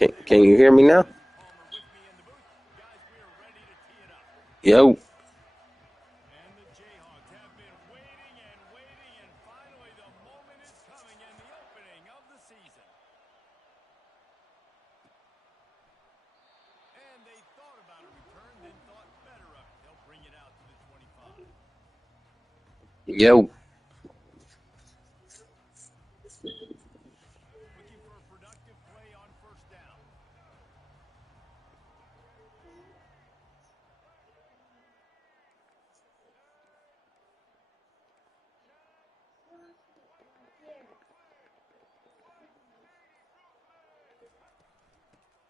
Can you hear me now? Yo. And the Jayhawks have been waiting and waiting, and finally the moment is coming and the opening of the season. And they thought about a return, then thought better of it. They'll bring it out to the 25. Yo. Looking for a productive play on first down.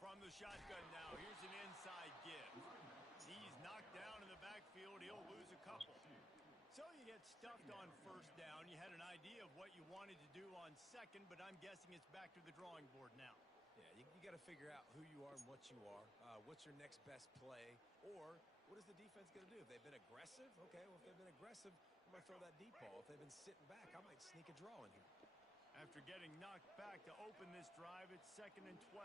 From the shotgun now, here's an inside give. He's knocked down in the backfield. He'll lose a couple. So you get stuffed on first down. You had an idea of what you wanted to do on second, but I'm guessing it's back to the drawing board now. Yeah, you got to figure out who you are and what you are. What's your next best play? Or what is the defense going to do? If they've been aggressive, okay, well, if they've been aggressive, I'm going to throw that deep ball. If they've been sitting back, I might sneak a draw in here. After getting knocked back to open this drive, it's 2nd and 12.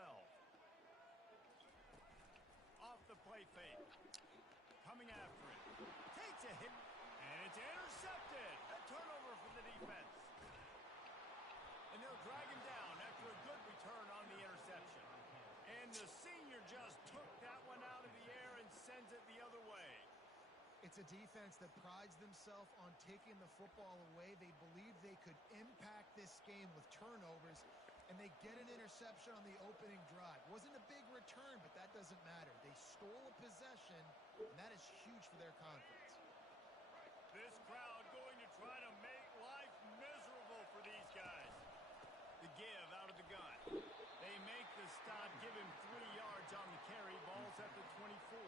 Off the play fake. Coming after it. Takes a hit. And it's intercepted. A turnover for the defense. And they'll drag him down after a good return on the interception. And the senior just took that one out of the air and sends it the other way. It's a defense that prides themselves on taking the football away. They believe they could impact this game with turnovers, and they get an interception on the opening drive. Wasn't a big return, but that doesn't matter. They stole a possession, and that is huge for their confidence. This crowd going to try to make life miserable for these guys. The give out of the gun. They make the stop, give him 3 yards on the carry. Ball's at the 24.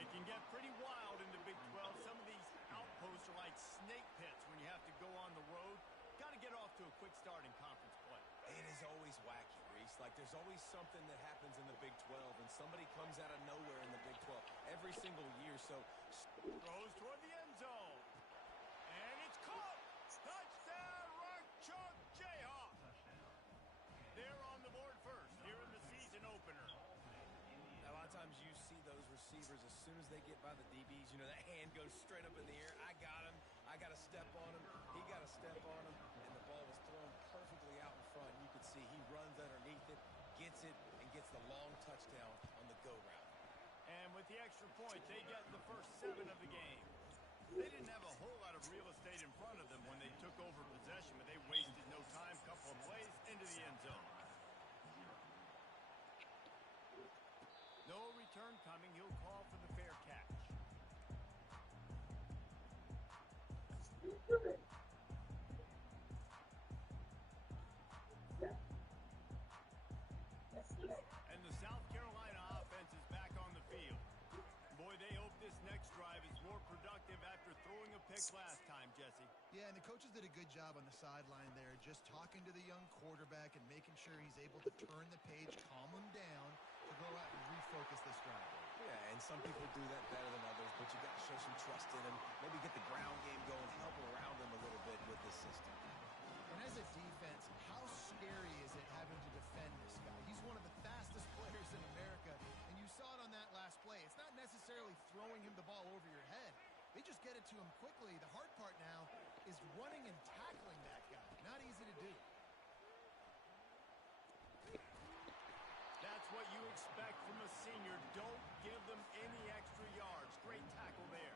It can get pretty wild in the Big 12. Some of these outposts are like snake pits when you have to go on the road. Got to get off to a quick start in conference play. It is always wacky, Reese. Like, there's always something that happens in the Big 12, and somebody comes out of nowhere in the Big 12 every single year. So Throws toward the end zone. And it's caught. Touchdown, Rock Chalk Jayhawk. They're on the board first here in the season opener. a lot of times you see those receivers, as soon as they get by the DBs, you know, that hand goes straight up in the air. I got him. I got to step on him. He got to step on him. And the ball was thrown perfectly out in front. You could see he runs underneath it, gets it, and gets the long touchdown on the go route. And with the extra point, they get the first 7 of the game. They didn't have a whole lot of real estate in front of them when they took over possession, but they wasted no time. Couple of plays into the end zone. No return coming. He'll call for the fair catch. And the South Carolina offense is back on the field. Boy, they hope this next drive is more productive after throwing a pick last time, Jesse. Yeah, and the coaches did a good job on the sideline there, just talking to the young quarterback and making sure he's able to turn the page, calm him down, to go out and refocus this drive. Yeah, and some people do that better than others, but you got to show some trust in him. Maybe get the ground game going, help around him a little bit with this system. And as a defense, how scary is it having to defend this guy? He's one of the fastest players in America, and you saw it on that last play. It's not necessarily throwing him the ball over your head. They just get it to him quickly. The hard part now is running and tackling that guy. Not easy to do. That's what you expect from a senior. Don't give them any extra yards. Great tackle there.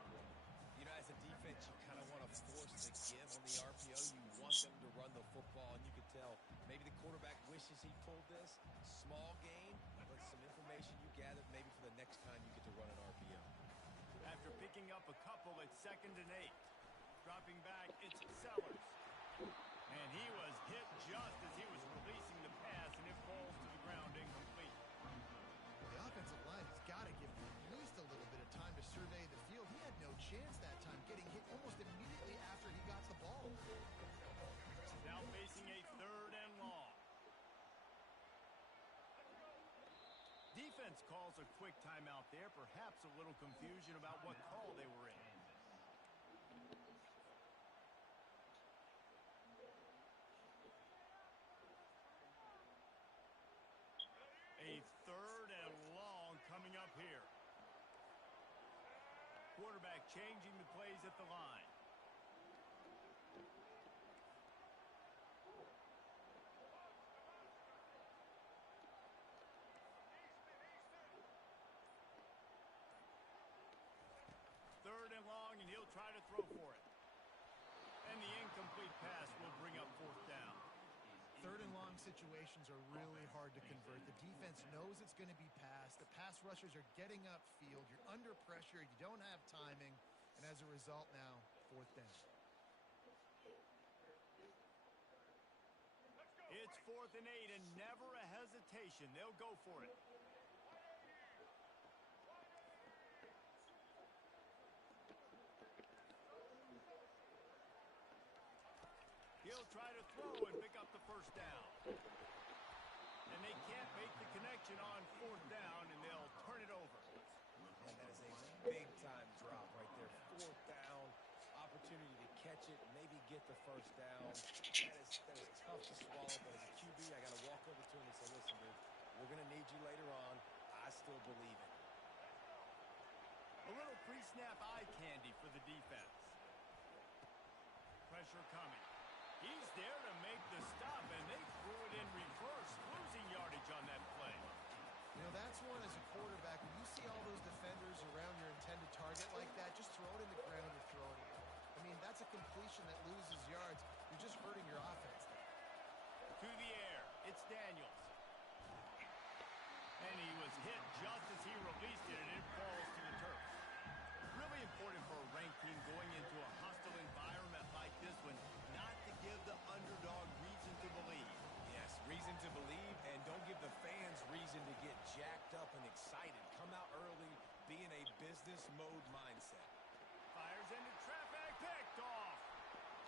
You know, as a defense, you kind of want to force the give on the RPO. You want them to run the football, and you can tell maybe the quarterback wishes he pulled this. Small gain, but some information you gather maybe for the next time you get to run an RPO. After picking up a couple, it's 2nd and 8. Dropping back, it's Sellers. And he was hit just as he was releasing the pass, and it falls to the ground incomplete. Well, the offensive line has got to give him at least a little bit of time to survey the field. He had no chance that time, getting hit almost immediately after he got the ball. Now facing a 3rd and long. Defense calls a quick timeout there. Perhaps a little confusion about what call they were in. A quarterback changing the plays at the line. Third and long, and he'll try to throw for it. And the incomplete pass will bring up fourth down. Third and long situations are really hard to convert. The defense knows it's going to be passed. The pass rushers are getting upfield. You're under pressure. You don't have timing. And as a result now, fourth down. It's 4th and 8 and never a hesitation. They'll go for it. He'll try to throw and pick up the first down. And they can't make the connection on 4th down, and they'll turn it over. And that is a big-time drop right there. 4th down, opportunity to catch it, maybe get the first down. That is tough to swallow, but as a QB, I got to walk over to him and say, listen, dude, we're going to need you later on. I still believe it. A little pre-snap eye candy for the defense. Pressure coming. He's there to make the stop, and they threw it in reverse, losing yardage on that play. You know, that's one as a quarterback. When you see all those defenders around your intended target like that, just throw it in the ground or throw it in. I mean, that's a completion that loses yards. You're just hurting your offense there. To the air, it's Daniels. And he was hit just as he released it, and it falls to the turf. Really important for a ranked team going into a hostile environment like this one, not to give the underdog reason to believe. Yes, reason to believe, and don't give the fans reason to get jacked up and excited. Come out early, be in a business mode mindset. Fires into traffic, picked off.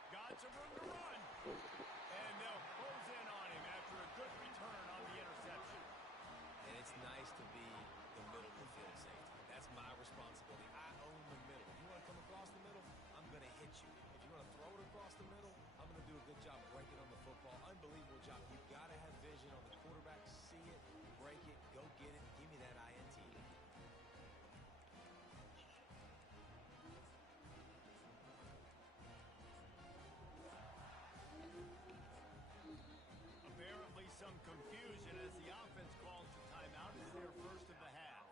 Got some room to run. And they'll close in on him after a good return on the interception. And it's nice to be the middle of the field safety. That's my responsibility. I own the middle. If you want to come across the middle, I'm going to hit you. If you want to throw it across the middle, I'm going to do a good job breaking on the football. Unbelievable job. You've got to have vision on the quarterback. See it, break it, go get it. Give me that INT. Apparently some confusion as the offense calls the timeout. It's their first of the half.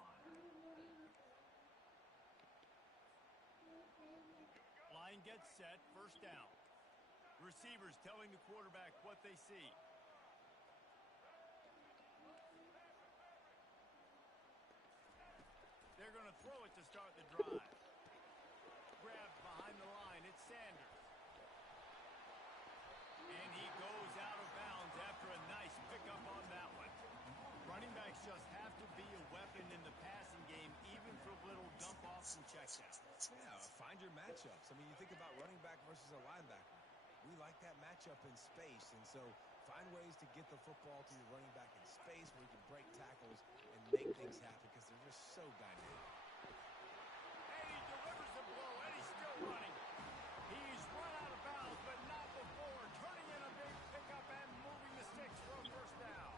Line gets set, first down. Receivers telling the quarterback what they see. They're going to throw it to start the drive. Grabbed behind the line, it's Sanders. And he goes out of bounds after a nice pickup on that one. Running backs just have to be a weapon in the passing game, even for little dump-offs and checkdowns. Yeah, find your matchups. I mean, you think about running back versus a linebacker. We like that matchup in space, and so find ways to get the football to your running back in space where you can break tackles and make things happen because they're just so dynamic. And he delivers the blow, and he's still running. He's run out of bounds, but not before. Turning in a big pickup and moving the sticks for a first down.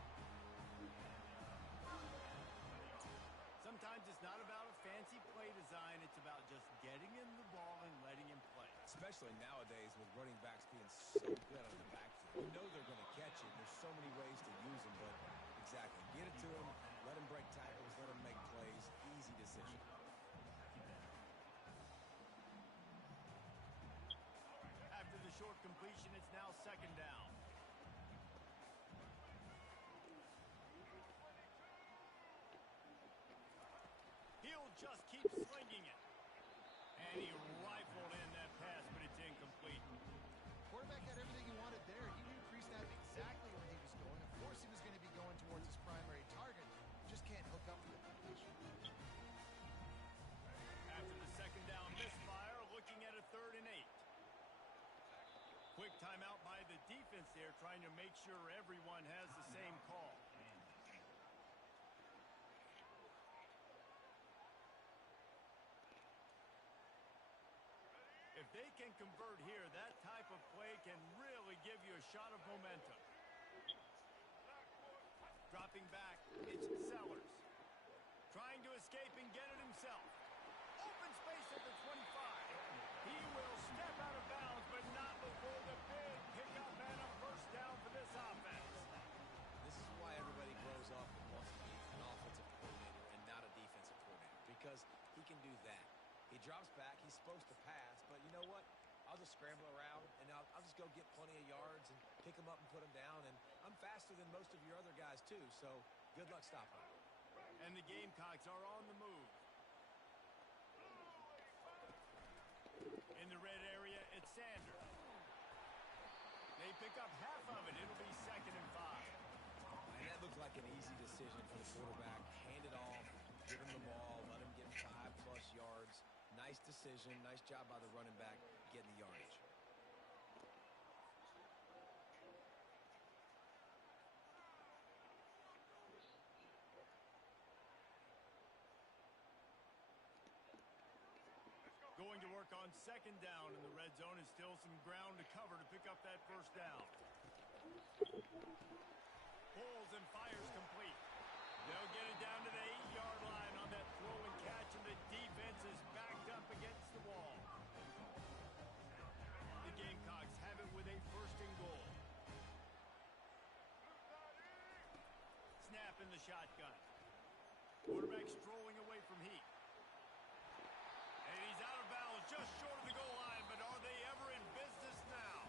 Sometimes it's not about a fancy play design. It's about just getting him the ball and letting him play. Especially nowadays with running backs being so good out of the backfield. You know they're going to catch it. There's so many ways to use them, but exactly. Get it to them, let them break tackles, let them make plays. Easy decision. After the short completion, it's now second down. He'll just keep slinging it. And he rifled in that pass, but it's incomplete. Quarterback had everything he wanted there. He knew Priestap exactly where he was going. Of course he was going to be going towards his primary target. Just can't hook up with the completion. After the second down misfire, looking at a 3rd and 8. Quick timeout by the defense there, trying to make sure everyone has the same call. If they can convert here, that type of play can really give you a shot of momentum. Dropping back, it's Sellers. Trying to escape and get it himself. Open space at the to scramble around, and I'll just go get plenty of yards and pick them up and put them down. And I'm faster than most of your other guys, too, so good luck stopping them. And the Gamecocks are on the move. In the red area, it's Sanders. They pick up half of it. It'll be 2nd and 5. And that looked like an easy decision for the quarterback. Hand it off, give him the ball, let him get 5+ yards. Nice decision. Nice job by the running back getting the yardage. Going to work on 2nd down in the red zone, and still some ground to cover to pick up that 1st down. Pulls and fires complete. They'll get it down to the 8-yard line on that throw and catch, and the defense is backed up against the wall. The Gamecocks have it with a 1st and goal. Snap in the shotgun. Quarterback strolling away from Heat. And he's out of bounds just short of the goal line, but are they ever in business now?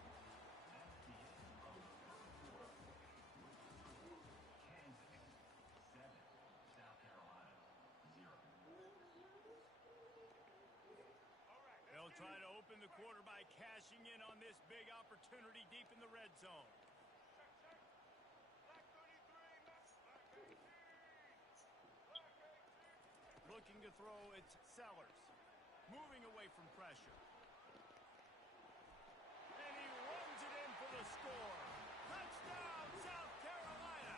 They'll try to open the quarter by cashing in on this big opportunity deep in the red zone. Looking to throw, it's Sellers. Moving away from pressure. And he runs it in for the score. Touchdown, South Carolina!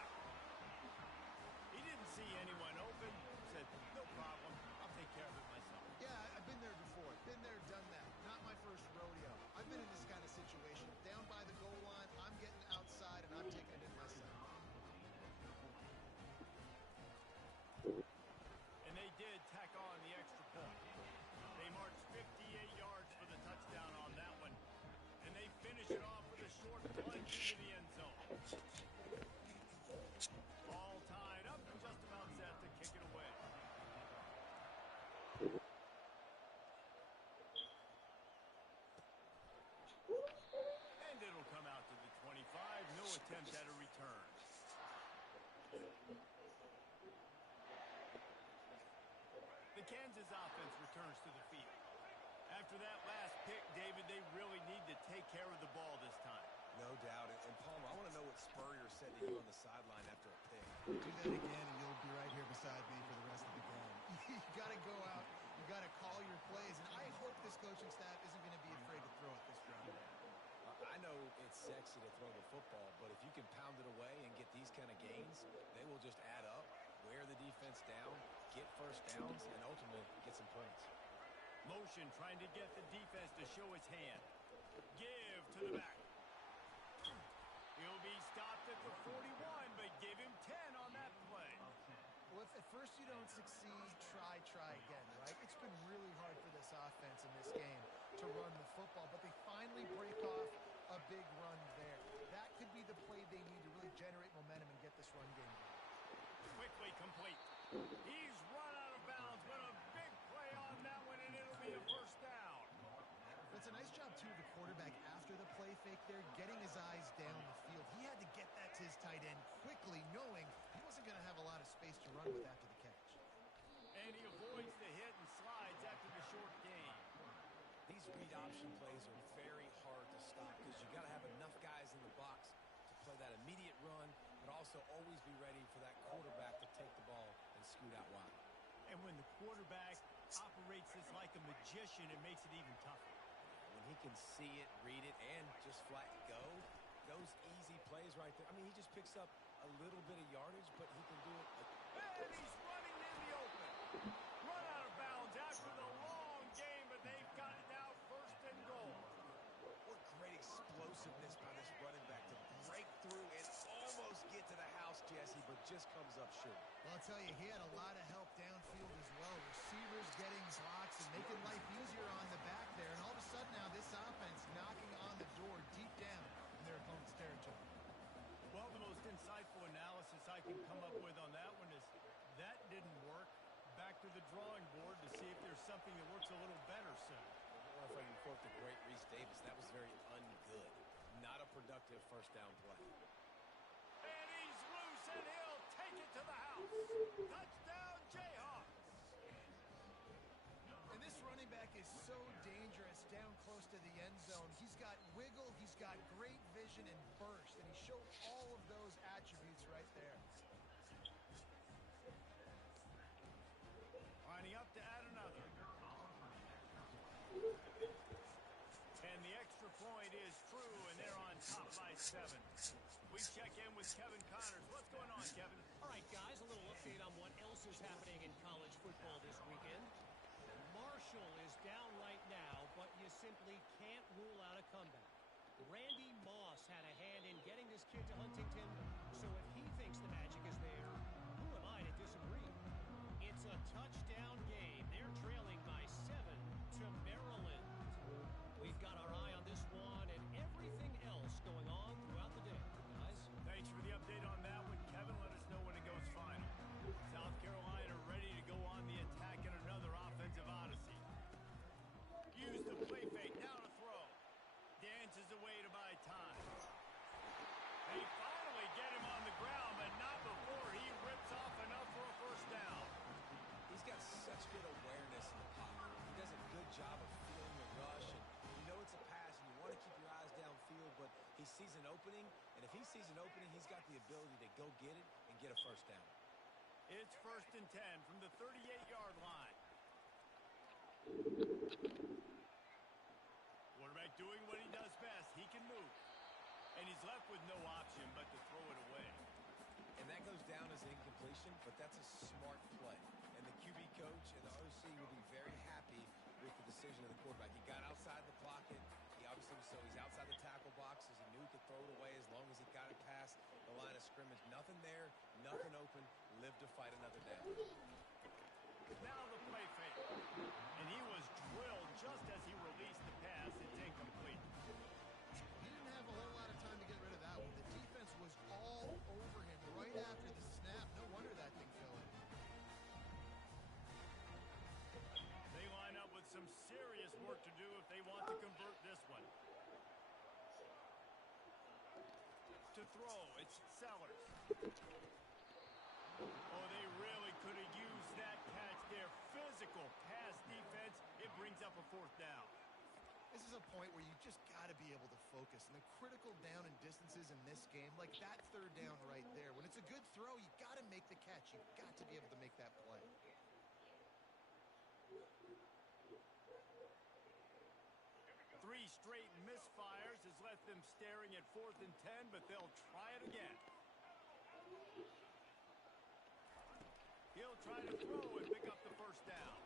He didn't see anyone open. Said, no problem. I'll take care of it myself. Yeah, I've been there before. Been there, done that. Not my first rodeo. I've been in this kind of situation. Down by the goal line, I'm getting outside, and I'm taking it in myself. And they did tack on the extra point. They marched 58 yards for the touchdown on that one. And they finish it off with a short plunge into the end zone. All tied up and just about set to kick it away. And it'll come out to the 25. No attempt at a return. The Kansas offense returns to the field. After that last pick, David, they really need to take care of the ball this time. No doubt. And Palmer, I want to know what Spurrier said to you on the sideline after a pick. Do that again, and you'll be right here beside me for the rest of the game. You got to go out. You got to call your plays. And I hope this coaching staff isn't going to be afraid to throw it this round. I know it's sexy to throw the football, but if you can pound it away and get these kind of gains, they will just add up, wear the defense down, get 1st downs, and ultimately get some points. Motion trying to get the defense to show his hand. Give to the back. He'll be stopped at the 41, but give him 10 on that play. Well, if at first you don't succeed, try again, right? It's been really hard for this offense in this game to run the football, but they finally break off a big run there. That could be the play they need to really generate momentum and get this run game going. Quickly complete. He's run out of bounds, but a big play on that one, and it'll be a 1st down. It's a nice job, too, of the quarterback after the play fake there, getting his eyes down the field. He had to get that to his tight end quickly, knowing he wasn't going to have a lot of space to run with after the catch. And he avoids the hit and slides after the short gain. These read option plays are very hard to stop because you got to have enough guys in the box to play that immediate run, but also always be ready for that quarterback to take the ball and scoot out wide. And when the quarterback operates this like a magician, it makes it even tougher. When he can see it, read it, and just flat go, those easy plays right there. I mean, he just picks up a little bit of yardage, but he can do it. And he's running in the open. Run out of bounds after the long game, but they've got it now 1st and goal. What great explosiveness by this running back to break through and almost get to the house, Jesse, but just comes up short. Well, I'll tell you, he had a lot of help downfield as well. Receivers getting blocks and making life easier on the back there. And all of a sudden now, this offense knocking on the door deep down in their opponent's territory. Well, the most insightful analysis I can come up with on that one is that didn't work. Back to the drawing board to see if there's something that works a little better soon. Or a if I can quote the great Reese Davis, that was very ungood. Not a productive first down play. And he's loose, and he'll take it to the house. Touchdown, Jayhawks. And this running back is so dangerous down close to the end zone. He's got wiggle, he's got great vision and burst, and he showed all of those attributes right there. Lining up to add another. And the extra point is true, and they're on top by 7. We check in with Kevin Connors. What's going on, Kevin? All right, guys, a little update on what else is happening in college football this weekend. Marshall is down right now, but you simply can't rule out a comeback. Randy Moss had a hand in getting this kid to Huntington, so if he thinks the magic is there, who am I to disagree? It's a touchdown game. They're trailing by 7 to Maryland. We've got our eye on this one and everything else going on throughout the day, guys. Thanks for the update on that one, Kevin. Let us know when it goes final. South Carolina ready to go on the attack in another offensive odyssey. Use the play fake, down a throw. Dances away to buy time. They finally get him on the ground, but not before he rips off enough for a first down. He's got such good awareness in the pocket. He does a good job of feeling the rush, and you know it's a pass, and you want to keep your eyes downfield, but he sees an opening, and if he sees an opening, he's got the ability to go get it and get a first down. It's 1st and 10 from the 38-yard line. Quarterback doing what he does best. He can move. And he's left with no option but to throw it away. And that goes down as incompletion, but that's a smart play. And the QB coach and the OC will be very happy with the decision of the quarterback. He got outside the pocket. He obviously was he's outside the tackle boxes. He knew he could throw it away as long as he got it past the line of scrimmage. Nothing there, nothing open. Live to fight another down. Now the play fake. And he was drilled just as he released the pass. It's incomplete. He didn't have a whole lot of time to get rid of that one. The defense was all over him right after the snap. No wonder that thing fell in. They line up with some serious work to do if they want to convert this one. To throw, it's Sellers. Oh, they really could have used that catch there. Physical pass defense. It brings up a 4th down. This is a point where you just got to be able to focus. And the critical down and distances in this game, like that 3rd down right there, when it's a good throw, you got to make the catch. You've got to be able to make that play. Three straight misfires has left them staring at 4th and 10, but they'll try it again. He'll try to throw and pick up the first down.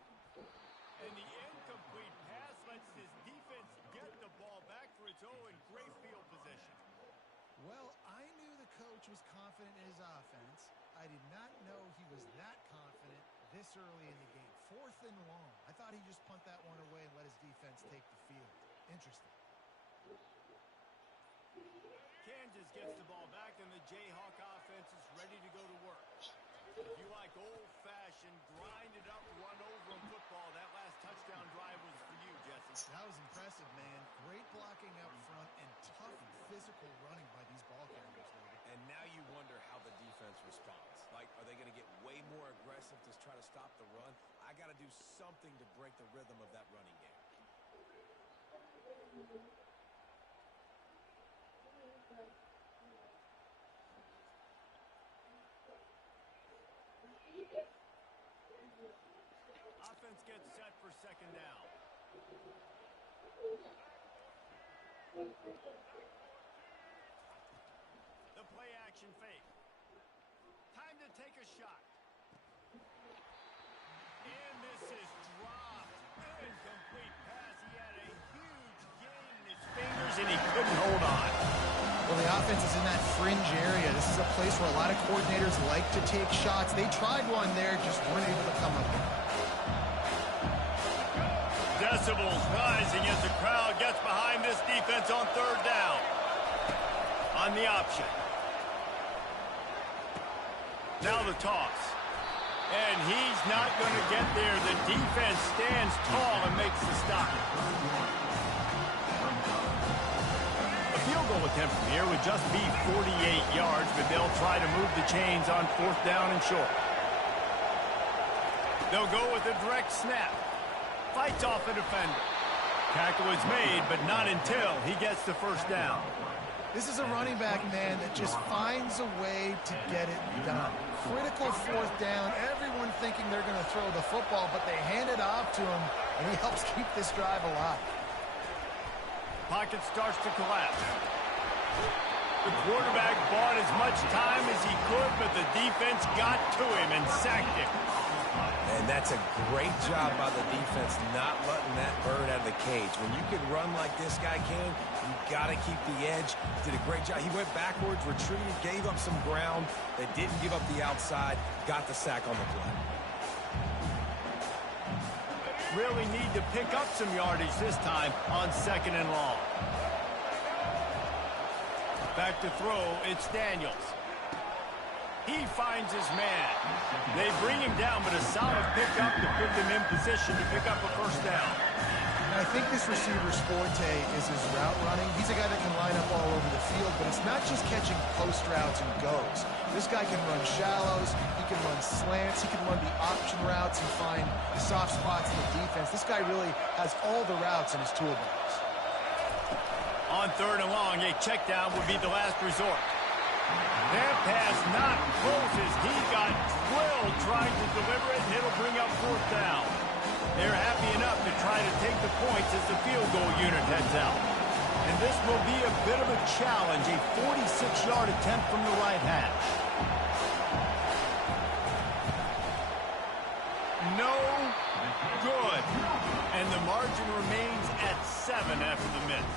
And the incomplete pass lets his defense get the ball back for its own great field position. Well, I knew the coach was confident in his offense. I did not know he was that confident this early in the game. 4th and long. I thought he'd just punt that one away and let his defense take the field. Interesting. Kansas gets the ball back, and the Jayhawk offense is ready to go to work. If you like old-fashioned, grind-it-up, run-over football, that last touchdown drive was for you, Jesse. That was impressive, man. Great blocking up front and tough physical running by these ball carriers, David. And now you wonder how the defense responds. Like, are they going to get way more aggressive to try to stop the run? I got to do something to break the rhythm of that running game. Offense gets set for 2nd down. The play action fake. Time to take a shot. And this is dropped. Incomplete pass. He had a huge gain in his fingers and he couldn't hold on. Well, the offense is in that fringe area. This is a place where a lot of coordinators like to take shots. They tried one there, just weren't able to come up with it. Decibels rising as the crowd gets behind this defense on 3rd down. On the option. Now the toss. And he's not going to get there. The defense stands tall and makes the stop. A field goal attempt from here would just be 48 yards, but they'll try to move the chains on 4th down and short. They'll go with a direct snap. Fights off a defender. Tackle is made, but not until he gets the first down. This is a running back, man, that just finds a way to get it done. Critical 4th down. Everyone thinking they're going to throw the football, but they hand it off to him, and he helps keep this drive alive. Pocket starts to collapse. The quarterback bought as much time as he could, but the defense got to him and sacked him. And that's a great job by the defense not letting that bird out of the cage. When you can run like this guy can, you got to keep the edge. Did a great job. He went backwards, retreated, gave up some ground. They didn't give up the outside, got the sack on the play. Really need to pick up some yardage this time on 2nd and long. Back to throw, it's Daniels. He finds his man. They bring him down, but a solid pickup to put them in position to pick up a first down. And I think this receiver's forte is his route running. He's a guy that can line up all over the field, but it's not just catching post routes and goes. This guy can run shallows, he can run slants, he can run the option routes and find soft spots in the defense. This guy really has all the routes in his toolbox. On 3rd and long, a check down would be the last resort. That pass not close as he got drilled trying to deliver it, and it'll bring up 4th down. They're happy enough to try to take the points as the field goal unit heads out. And this will be a bit of a challenge, a 46-yard attempt from the right hash. No good. And the margin remains at 7 after the miss.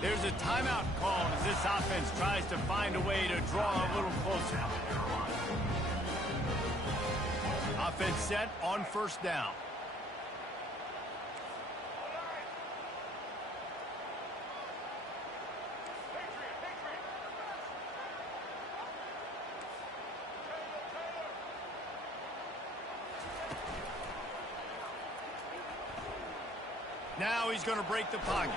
There's a timeout called as this offense tries to find a way to draw a little closer. Offense set on 1st down. Now he's going to break the pocket.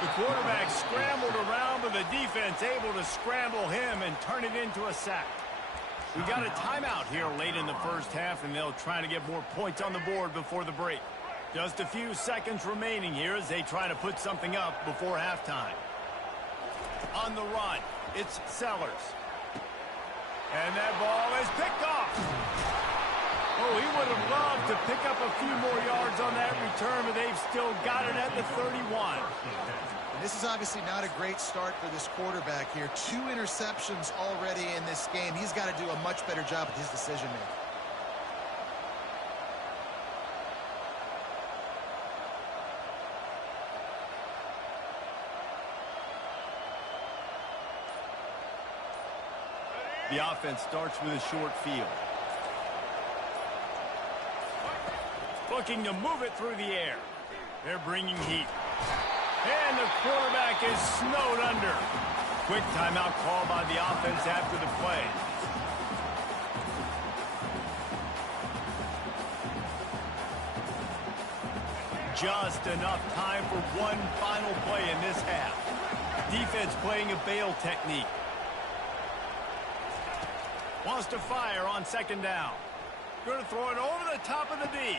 The quarterback scrambled around, but the defense able to scramble him and turn it into a sack. We got a timeout here late in the first half, and they'll try to get more points on the board before the break. Just a few seconds remaining here as they try to put something up before halftime. On the run, it's Sellers. And that ball is picked off. Oh, he would have loved to pick up a few more yards on that return, but they've still got it at the 31. This is obviously not a great start for this quarterback here. 2 interceptions already in this game. He's got to do a much better job with his decision-making. The offense starts with a short field. Looking to move it through the air. They're bringing heat. And the quarterback is snowed under. Quick timeout call by the offense after the play. Just enough time for one final play in this half. Defense playing a bail technique. Wants to fire on 2nd down. Going to throw it over the top of the D.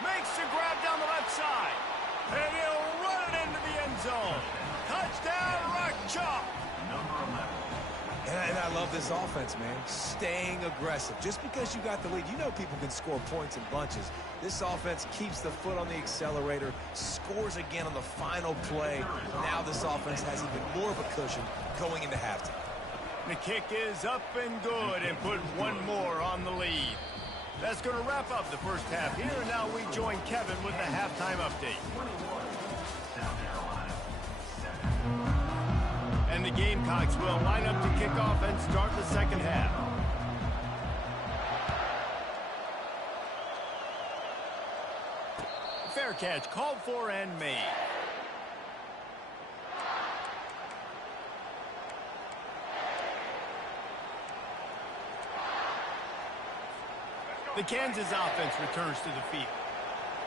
Makes the grab down the left side. And he'll run it into the end zone. Touchdown, Rock Chalk. And I love this offense, man. Staying aggressive. Just because you got the lead, you know people can score points in bunches. This offense keeps the foot on the accelerator, scores again on the final play. Now this offense has even more of a cushion going into halftime. The kick is up and good and put one more on the lead. That's going to wrap up the first half here. And now we join Kevin with the halftime update. Gamecocks will line up to kick off and start the second half. Fair catch, called for and made. The Kansas offense returns to the field.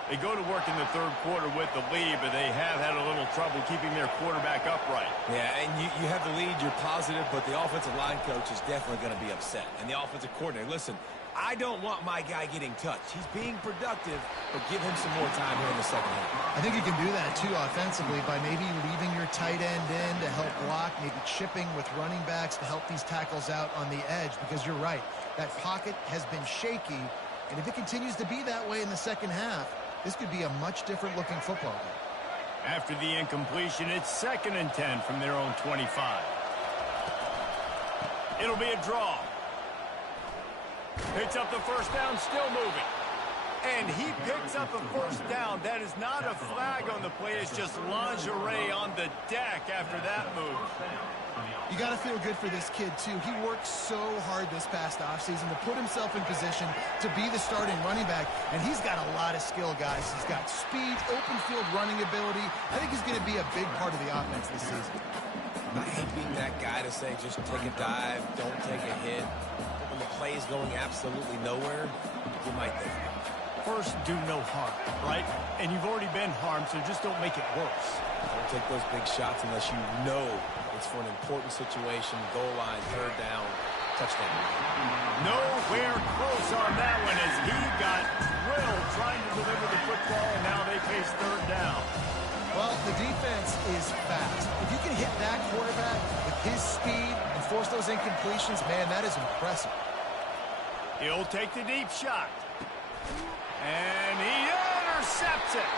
They go to work in the third quarter with the lead, but they have had a little trouble keeping their quarterback upright. Yeah, and you have the lead, you're positive, but the offensive line coach is definitely going to be upset. And the offensive coordinator, listen, I don't want my guy getting touched. He's being productive, but give him some more time here in the second half. I think you can do that, too, offensively, by maybe leaving your tight end in to help block, maybe chipping with running backs to help these tackles out on the edge, because you're right. That pocket has been shaky, and if it continues to be that way in the second half, this could be a much different looking football game. After the incompletion, it's 2nd and 10 from their own 25. It'll be a draw. Picks up the first down, still moving. And he picks up a first down. That is not a flag on the play. It's just lingerie on the deck after that move. You got to feel good for this kid, too. He worked so hard this past offseason to put himself in position to be the starting running back, and he's got a lot of skill, guys. He's got speed, open field running ability. I think he's going to be a big part of the offense this season. I hate being that guy to say just take a dive, don't take a hit. But when the play is going absolutely nowhere, you might think about it. First, do no harm, right? And you've already been harmed, so just don't make it worse. Don't take those big shots unless you know it's for an important situation, goal line, third down, touchdown. Nowhere close on that one as he got drilled trying to deliver the football, and now they face third down. Well, the defense is fast. If you can hit that quarterback with his speed and force those incompletions, man, that is impressive. He'll take the deep shot. And he intercepts it.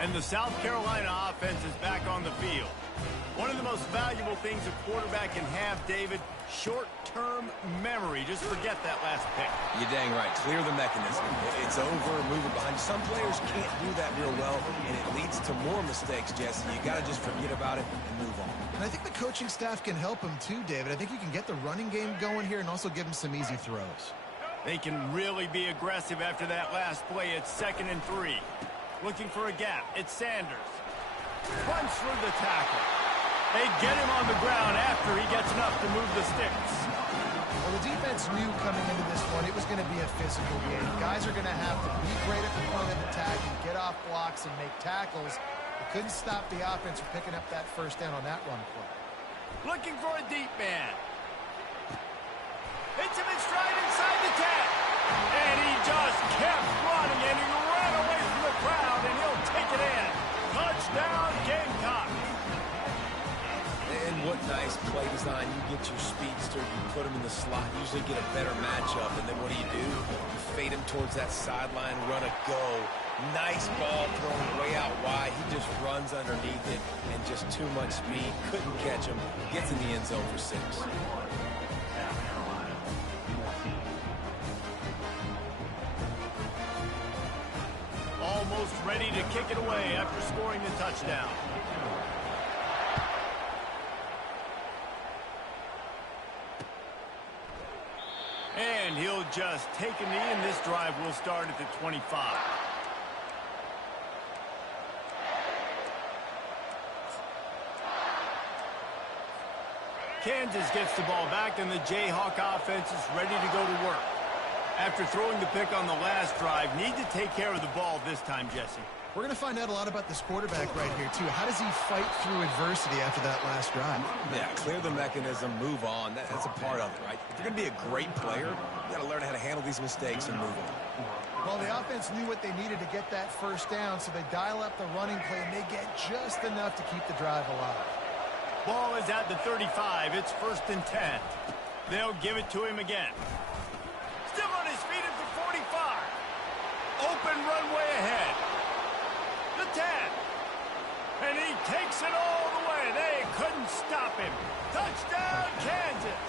And the South Carolina offense is back on the field. One of the most valuable things a quarterback can have, David, short-term memory. Just forget that last pick. You're dang right. Clear the mechanism. It's over, move it behind you. Some players can't do that real well, and it leads to more mistakes, Jesse. You got to just forget about it and move on. And I think the coaching staff can help him too, David. I think you can get the running game going here and also give him some easy throws. They can really be aggressive after that last play. It's 2nd and 3. Looking for a gap. It's Sanders. Runs through the tackle. They get him on the ground after he gets enough to move the sticks. Well, the defense knew coming into this one it was going to be a physical game. Guys are going to have to be great at the point of attack and get off blocks and make tackles. They couldn't stop the offense from picking up that first down on that run play. Looking for a deep man. Hits him in stride inside the 10. And he just kept running, and he ran away from the crowd, and he'll take it in. Touchdown, Gamecock. And what nice play design. You get your speedster, you put him in the slot, usually get a better matchup, and then what do? You fade him towards that sideline, run a go. Nice ball thrown way out wide. He just runs underneath it, and just too much speed. Couldn't catch him. Gets in the end zone for 6. Almost ready to kick it away after scoring the touchdown. And he'll just take a knee, and this drive will start at the 25. Kansas gets the ball back, and the Jayhawk offense is ready to go to work. After throwing the pick on the last drive, need to take care of the ball this time, Jesse. We're going to find out a lot about this quarterback right here, too. How does he fight through adversity after that last drive? Yeah, clear the mechanism, move on. That's a part of it, right? If you're going to be a great player, you got to learn how to handle these mistakes and move on. Well, the offense knew what they needed to get that first down, so they dial up the running play, and they get just enough to keep the drive alive. Ball is at the 35. It's 1st and 10. They'll give it to him again. Still on his feet at the 45. Open runway takes it all the way. They couldn't stop him. Touchdown, Kansas.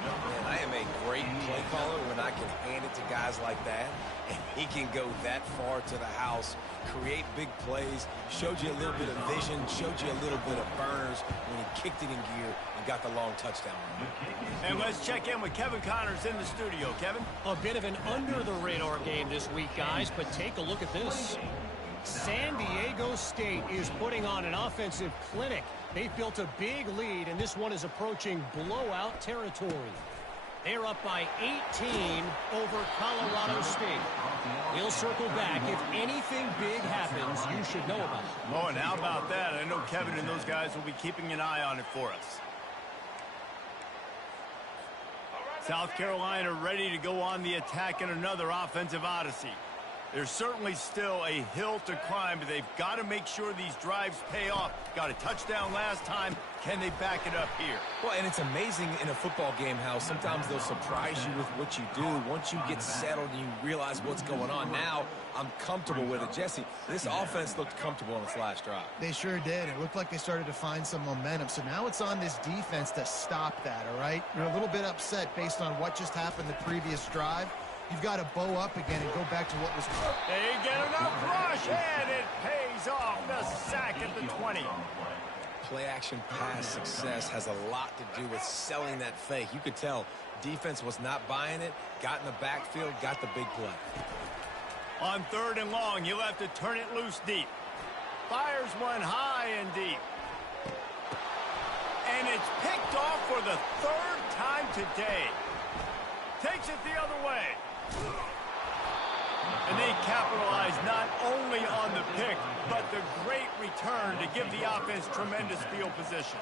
Man, I am a great play caller when I can hand it to guys like that, and he can go that far to the house, create big plays, showed you a little bit of vision, showed you a little bit of burners when he kicked it in gear and got the long touchdown. And let's check in with Kevin Connors in the studio. Kevin? A bit of an under-the-radar game this week, guys, but take a look at this. San Diego State is putting on an offensive clinic. They've built a big lead, and this one is approaching blowout territory. They're up by 18 over Colorado State. We'll circle back. If anything big happens, you should know about it. Oh, and how about that? I know Kevin and those guys will be keeping an eye on it for us. South Carolina ready to go on the attack in another offensive odyssey. There's certainly still a hill to climb, but they've got to make sure these drives pay off. Got a touchdown last time. Can they back it up here? Well, and it's amazing in a football game how sometimes they'll surprise you with what you do. Once you get settled and you realize what's going on, now I'm comfortable with it. Jesse, this offense looked comfortable on its last drive. They sure did. It looked like they started to find some momentum. So now it's on this defense to stop that, all right? You're a little bit upset based on what just happened the previous drive. You've got to bow up again and go back to what was... They get enough rush, and it pays off. The sack at the 20. Play-action pass success has a lot to do with selling that fake. You could tell defense was not buying it, got in the backfield, got the big play. On 3rd and long, you'll have to turn it loose deep. Fires one high and deep. And it's picked off for the 3rd time today. Takes it the other way. And they capitalize not only on the pick, but the great return to give the offense tremendous field position.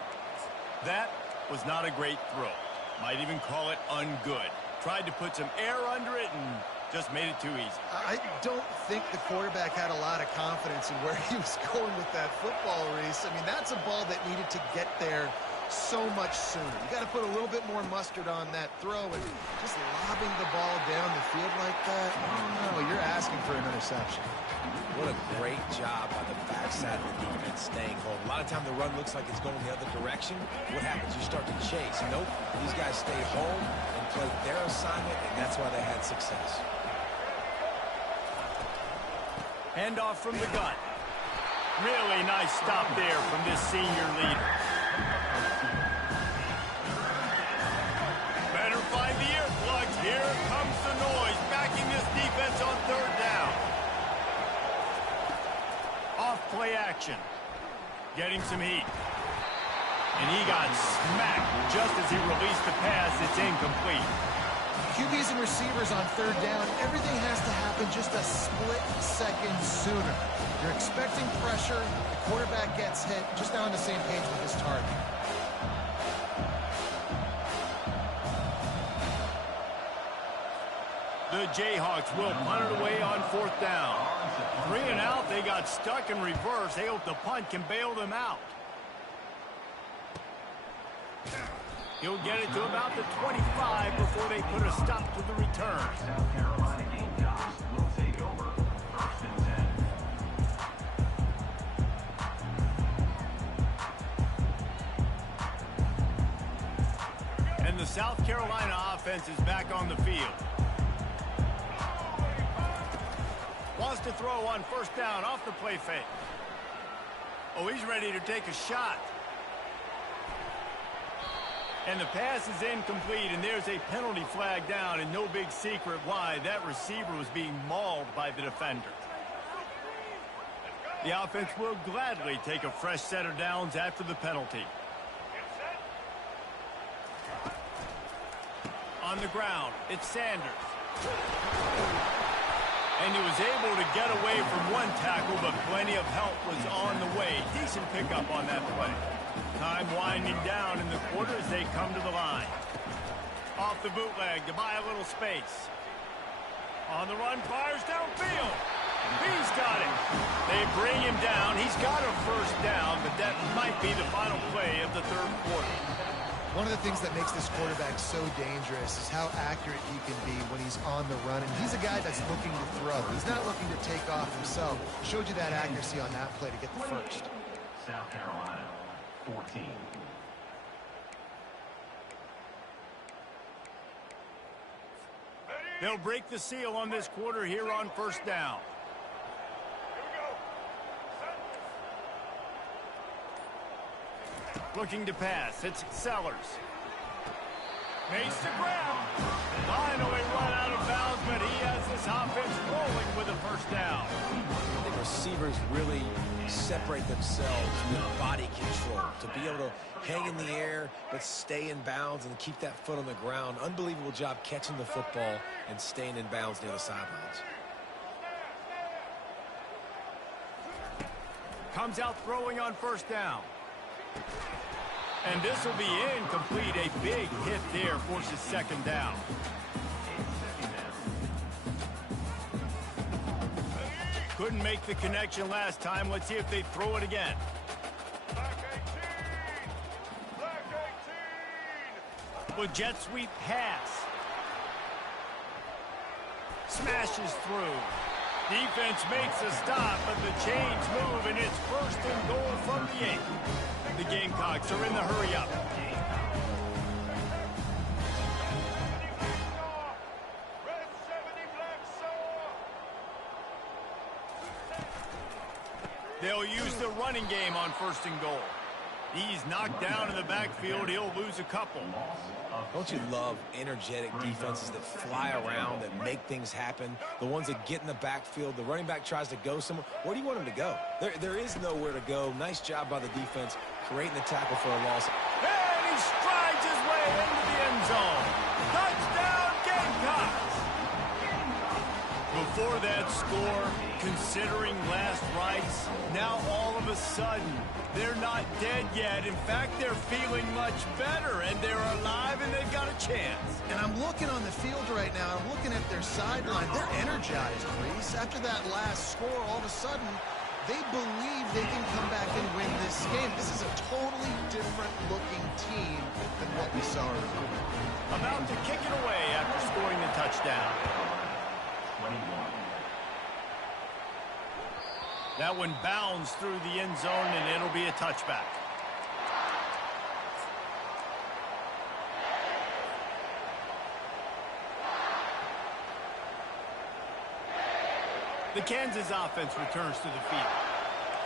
That was not a great throw. Might even call it ungood. Tried to put some air under it and just made it too easy. I don't think the quarterback had a lot of confidence in where he was going with that football, Reese. I mean, that's a ball that needed to get there so much sooner. You got to put a little bit more mustard on that throw, and just lobbing the ball down the field like that, I don't know, you're asking for an interception. What a great job by the backside of the defense staying home. A lot of time the run looks like it's going the other direction. What happens? You start to chase. Nope. These guys stayed home and played their assignment, and that's why they had success. Handoff from the gun. Really nice stop there from this senior leader. Better find the earplugs. Here comes the noise, backing this defense on 3rd down. Off play action. Getting some heat. And he got smacked just as he released the pass. It's incomplete. QBs and receivers on 3rd down, everything has to happen just a split second sooner. You're expecting pressure, the quarterback gets hit, just not on the same page with his target. The Jayhawks will punt it away on 4th down. 3 and out, they got stuck in reverse. They hope the punt can bail them out. He'll get it to about the 25 before they put a stop to the return. And the South Carolina offense is back on the field. Wants to throw on 1st down off the play fake. Oh, he's ready to take a shot. And the pass is incomplete, and there's a penalty flag down, and no big secret why. That receiver was being mauled by the defender. The offense will gladly take a fresh set of downs after the penalty. On the ground, it's Sanders. And he was able to get away from one tackle, but plenty of help was on the way. Decent pickup on that play. Time winding down in the quarter as they come to the line. Off the bootleg to buy a little space. On the run, fires downfield. He's got it. They bring him down. He's got a 1st down, but that might be the final play of the 3rd quarter. One of the things that makes this quarterback so dangerous is how accurate he can be when he's on the run. And he's a guy that's looking to throw. He's not looking to take off himself. Showed you that accuracy on that play to get the first. South Carolina, 14. They'll break the seal on this quarter here on first down. Looking to pass. It's Sellers. Makes the grab. Finally run out of bounds, but he has this offense rolling with a first down. I think receivers really separate themselves with body control to be able to hang in the air but stay in bounds and keep that foot on the ground. Unbelievable job catching the football and staying in bounds near the sidelines. Comes out throwing on first down. And this will be incomplete. A big hit there forces second down. Couldn't make the connection last time. Let's see if they throw it again. With jet sweep pass. Smashes through. Defense makes a stop, but the chains move, and it's first and goal from the 8. The Gamecocks are in the hurry-up. They'll use the running game on first and goal. He's knocked down in the backfield. He'll lose a couple. Don't you love energetic defenses that fly around, that make things happen? The ones that get in the backfield. The running back tries to go somewhere. Where do you want him to go? There is nowhere to go. Nice job by the defense creating the tackle for a loss. And he strides his way into the end zone. Touchdown, Gamecocks! Before that score, considering last rites, now all of a sudden, they're not dead yet. In fact, they're feeling much better, and they're alive, and they've got a chance. And I'm looking on the field right now. I'm looking at their sideline. They're energized, Reese. After that last score, all of a sudden, they believe they can come back and win this game. This is a totally different-looking team than what we saw earlier. About to kick it away after scoring the touchdown. 21. That one bounds through the end zone, and it'll be a touchback. The Kansas offense returns to the field.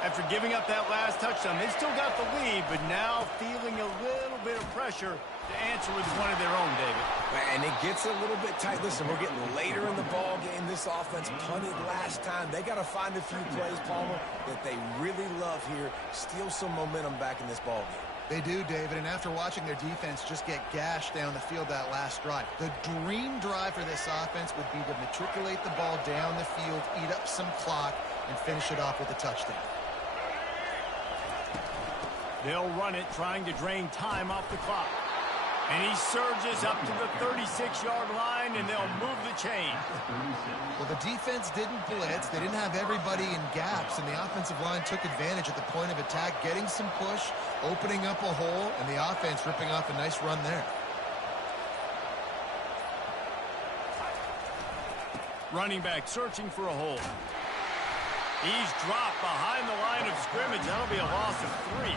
After giving up that last touchdown, they still got the lead, but now feeling a little bit of pressure to answer with one of their own, David. And it gets a little bit tight. Listen, we're getting later in the ball game. This offense punted last time. They got to find a few plays, Palmer, that they really love here. Steal some momentum back in this ball game. They do, David, and after watching their defense just get gashed down the field that last drive, the dream drive for this offense would be to matriculate the ball down the field, eat up some clock, and finish it off with a touchdown. They'll run it, trying to drain time off the clock. And he surges up to the 36-yard line, and they'll move the chain. Well, the defense didn't blitz. They didn't have everybody in gaps, and the offensive line took advantage at the point of attack, getting some push, opening up a hole, and the offense ripping off a nice run there. Running back searching for a hole. He's dropped behind the line of scrimmage. That'll be a loss of 3.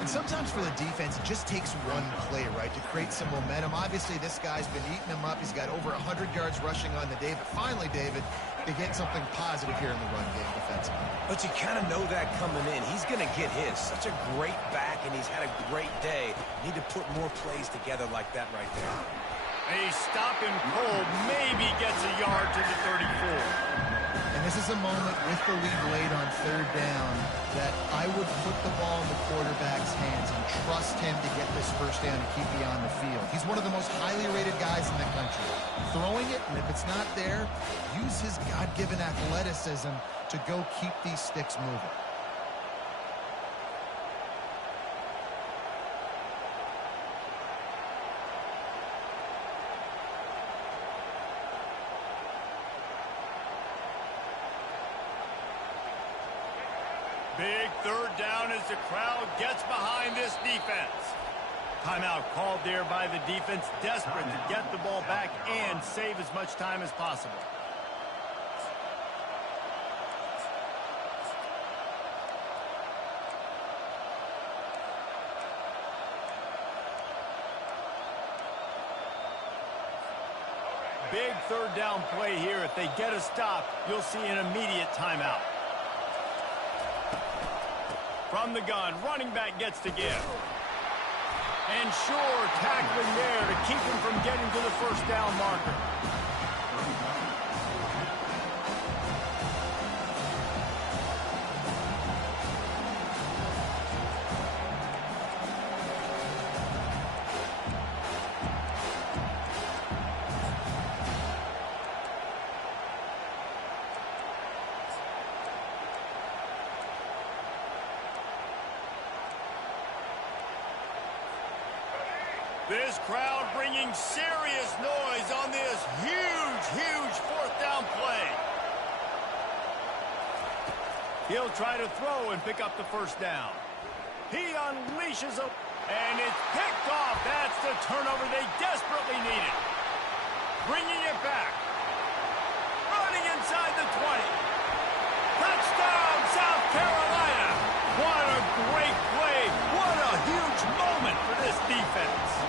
And sometimes for the defense, it just takes one play, right, to create some momentum. Obviously, this guy's been eating them up. He's got over 100 yards rushing on the day. But finally, David, they get something positive here in the run game defensively. But you kind of know that coming in. He's going to get his. Such a great back, and he's had a great day. Need to put more plays together like that right there. They stop him cold. Maybe gets a yard to the 34. And this is a moment with the lead late on third down that I would put the ball in the quarterback's hands and trust him to get this first down and keep me on the field. He's one of the most highly rated guys in the country. Throwing it, and if it's not there, use his God-given athleticism to go keep these sticks moving. Big third down as the crowd gets behind this defense. Timeout called there by the defense, desperate to get the ball back and save as much time as possible. Big third down play here. If they get a stop, you'll see an immediate timeout. From the gun, running back gets to give. And sure, tackling there to keep him from getting to the first down marker. This crowd bringing serious noise on this huge fourth down play. He'll try to throw and pick up the first down. He unleashes a... and it's picked off. That's the turnover they desperately needed. Bringing it back. Running inside the 20. Touchdown, South Carolina. What a great play. What a huge moment for this defense.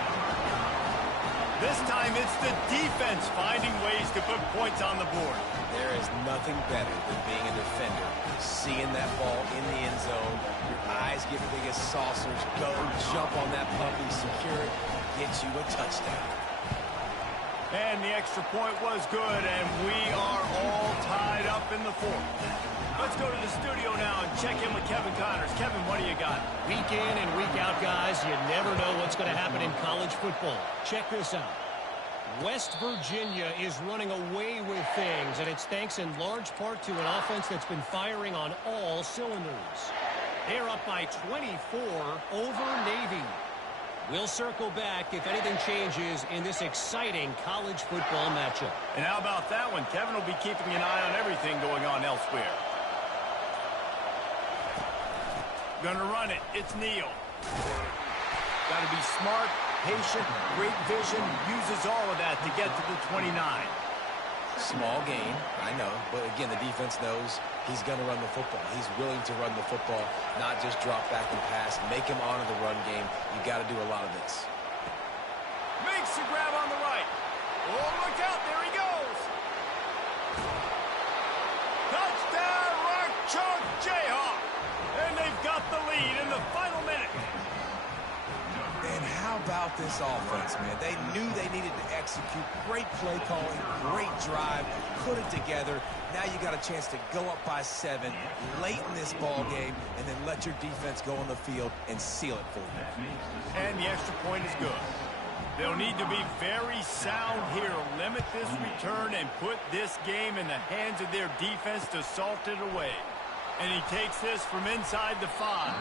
This time it's the defense finding ways to put points on the board. There is nothing better than being a defender. Seeing that ball in the end zone, your eyes get big as saucers, go jump on that puppy, secure it, get you a touchdown. And the extra point was good, and we are all tied up in the fourth. Let's go to the studio now and check in with Kevin Connors. Kevin, what do you got? Week in and week out, guys, you never know what's going to happen in college football. Check this out. West Virginia is running away with things, and it's thanks in large part to an offense that's been firing on all cylinders. They're up by 24 over Navy. We'll circle back if anything changes in this exciting college football matchup. And how about that one? Kevin will be keeping an eye on everything going on elsewhere. Gonna run it. It's Neal. Gotta be smart, patient, great vision. Uses all of that to get to the 29. Small gain, I know, but again, the defense knows he's going to run the football. He's willing to run the football, not just drop back and pass, make him honor the run game. You got to do a lot of this. Makes the grab on the right. Oh, look out, there he goes. Touchdown, Rock Chalk Jayhawk. And they've got the lead in the final minute. And how about this offense, man? They knew they needed to execute. Great play calling, great drive, put it together. Now you got a chance to go up by 7 late in this ball game and then let your defense go on the field and seal it for you. And the extra point is good. They'll need to be very sound here. Limit this return and put this game in the hands of their defense to salt it away. And he takes this from inside the 5.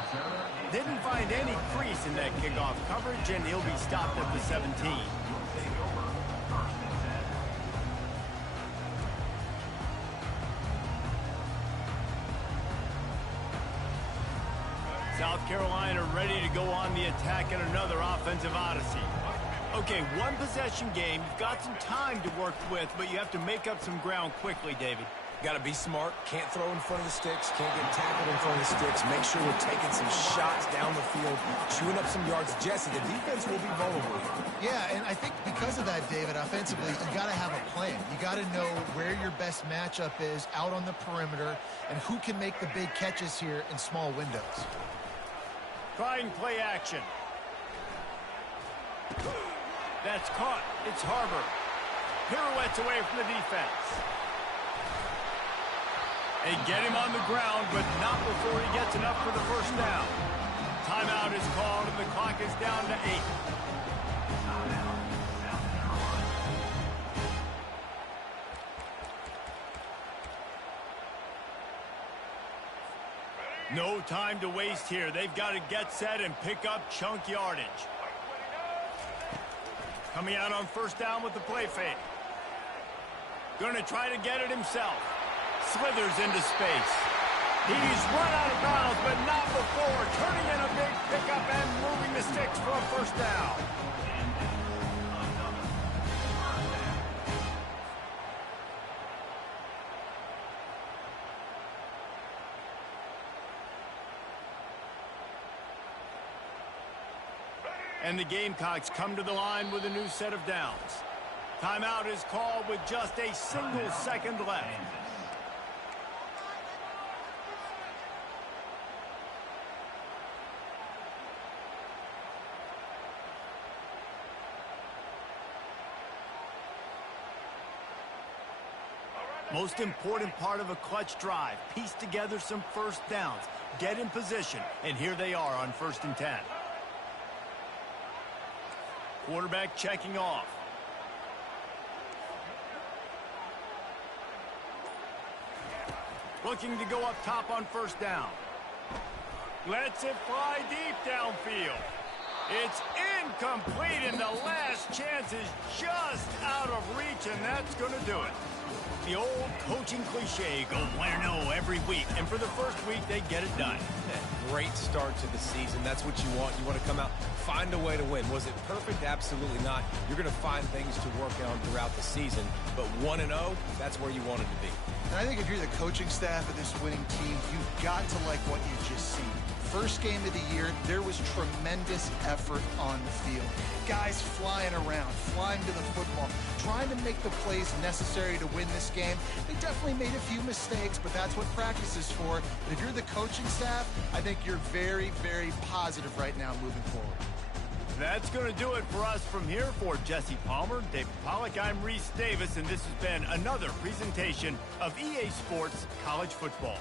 Didn't find any crease in that kickoff coverage, and he'll be stopped at the 17. South Carolina ready to go on the attack in another offensive odyssey. Okay, one possession game. You've got some time to work with, but you have to make up some ground quickly, David. Got to be smart. Can't throw in front of the sticks. Can't get tackled in front of the sticks. Make sure we're taking some shots down the field, chewing up some yards. Jesse, the defense will be vulnerable. Yeah, and I think because of that, David, offensively, you got to have a plan. You got to know where your best matchup is out on the perimeter and who can make the big catches here in small windows. Trying play action. That's caught. It's Harbor. Pirouettes away from the defense. They get him on the ground, but not before he gets enough for the first down. Timeout is called, and the clock is down to 8. No time to waste here. They've got to get set and pick up chunk yardage. Coming out on first down with the play fake. Going to try to get it himself. Slithers into space. He's run out of bounds, but not before. Turning in a big pickup and moving the sticks for a first down. And the Gamecocks come to the line with a new set of downs. Timeout is called with just a single second left. Most important part of a clutch drive, piece together some first downs, get in position, and here they are on 1st and 10. Quarterback checking off. Looking to go up top on 1st down. Lets it fly deep downfield. It's incomplete, and the last chance is just out of reach, and that's going to do it. The old coaching cliche, go win or no every week, and for the first week, they get it done. Great start to the season. That's what you want. You want to come out, find a way to win. Was it perfect? Absolutely not. You're going to find things to work on throughout the season, but 1-0, that's where you want it to be. And I think if you're the coaching staff of this winning team, you've got to like what you just seen. First game of the year, there was tremendous effort on the field. Guys flying around, flying to the football, trying to make the plays necessary to win this game. They definitely made a few mistakes, but that's what practice is for. But if you're the coaching staff, I think you're very, very positive right now moving forward. That's going to do it for us from here. For Jesse Palmer, David Pollack, I'm Reese Davis, and this has been another presentation of EA Sports College Football.